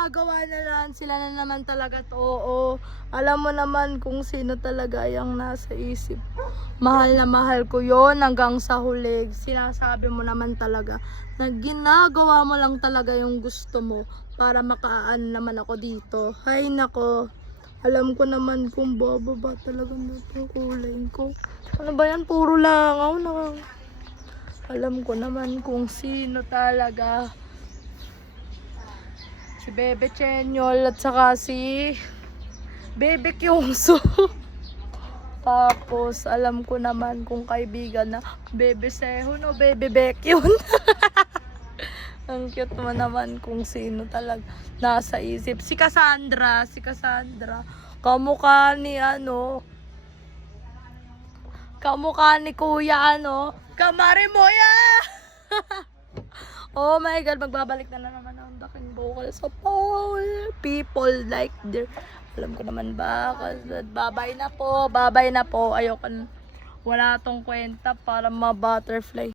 ginagawa na lang. Sila na naman talaga to. Oo. Alam mo naman kung sino talaga yung nasa isip. Mahal na mahal ko yon hanggang sa huli. Sinasabi mo naman talaga na ginagawa mo lang talaga yung gusto mo para makaan naman ako dito. Hay nako. Alam ko naman kung bababa talaga na itong kulay ko. Ano ba yan? Puro langaw na. Alam ko naman kung sino talaga. Si Bebe Chenyol at saka si Bebe Kyungso. Tapos alam ko naman kung kaibigan na Bebe Sehun o Bebe Baekhyun. Ang cute mo naman kung sino talaga nasa isip. Si Cassandra. Kamukha ni kamukha ni Kuya Kamari Moya! Oh my God, magbabalik na naman ang daking vocal sa Paul. People like their... Alam ko naman ba? Babay na po. Ayoko na. Wala tong kwenta para ma-butterfly.